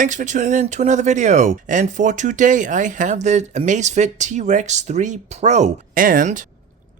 Thanks for tuning in to another video. And for today, I have the Amazfit T REX 3 Pro. And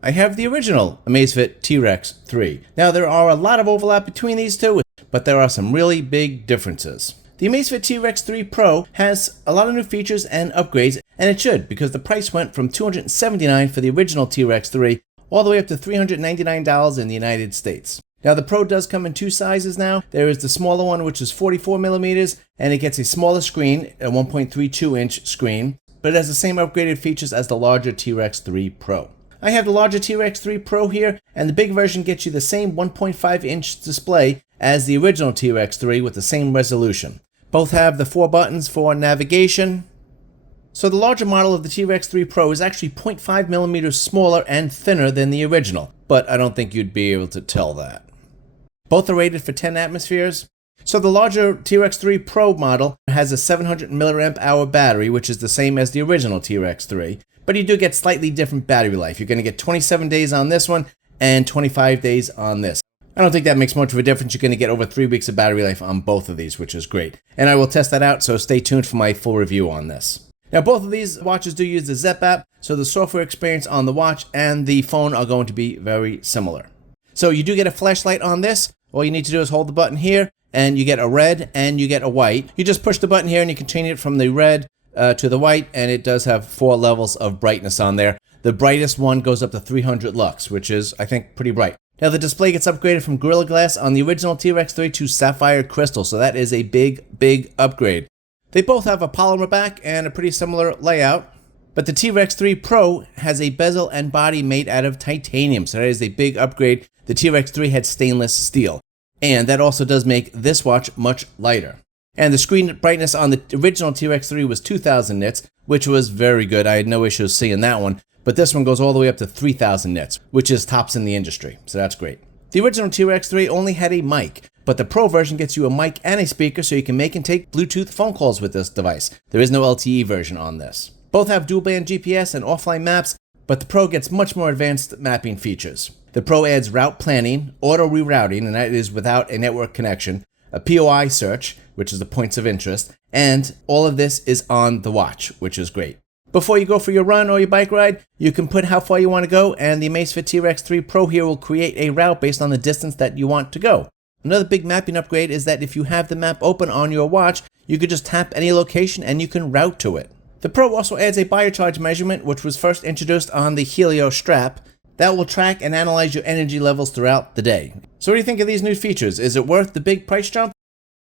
I have the original Amazfit T REX 3. Now, there are a lot of overlap between these two, but there are some really big differences. The Amazfit T REX 3 Pro has a lot of new features and upgrades, and it should, because the price went from $279 for the original T REX 3 all the way up to $399 in the United States. Now, the Pro does come in two sizes now. There is the smaller one, which is 44 millimeters, and it gets a smaller screen, a 1.32-inch screen, but it has the same upgraded features as the larger T REX 3 Pro. I have the larger T REX 3 Pro here, and the big version gets you the same 1.5-inch display as the original T REX 3 with the same resolution. Both have the 4 buttons for navigation. So the larger model of the T REX 3 Pro is actually 0.5 millimeters smaller and thinner than the original, but I don't think you'd be able to tell that. Both are rated for 10 atmospheres. So the larger T REX 3 Pro model has a 700 milliamp hour battery, which is the same as the original T REX 3, but you do get slightly different battery life. You're going to get 27 days on this one and 25 days on this. I don't think that makes much of a difference. You're going to get over 3 weeks of battery life on both of these, which is great. And I will test that out, so stay tuned for my full review on this. Now, both of these watches do use the Zepp app, so the software experience on the watch and the phone are going to be very similar. So you do get a flashlight on this. All you need to do is hold the button here, and you get a red and you get a white. You just push the button here and you can change it from the red to the white, and it does have 4 levels of brightness on there. The brightest one goes up to 300 lux, which is, I think, pretty bright. Now, the display gets upgraded from Gorilla Glass on the original T REX 3 to Sapphire Crystal, so that is a big upgrade. They both have a polymer back and a pretty similar layout, but the T REX 3 Pro has a bezel and body made out of titanium, so that is a big upgrade. The T REX 3 had stainless steel, and that also does make this watch much lighter. And the screen brightness on the original T REX 3 was 2000 nits, which was very good. I had no issues seeing that one, but this one goes all the way up to 3000 nits, which is tops in the industry, so that's great. The original T REX 3 only had a mic, but the Pro version gets you a mic and a speaker, so you can make and take Bluetooth phone calls with this device. There is no LTE version on this. Both have dual band GPS and offline maps, but the Pro gets much more advanced mapping features. The Pro adds route planning, auto rerouting, and that is without a network connection, a POI search, which is the points of interest, and all of this is on the watch, which is great. Before you go for your run or your bike ride, you can put how far you want to go, and the Amazfit T REX 3 Pro here will create a route based on the distance that you want to go. Another big mapping upgrade is that if you have the map open on your watch, you could just tap any location and you can route to it. The Pro also adds a biocharge measurement, which was first introduced on the Helio strap. That will track and analyze your energy levels throughout the day. So what do you think of these new features? Is it worth the big price jump?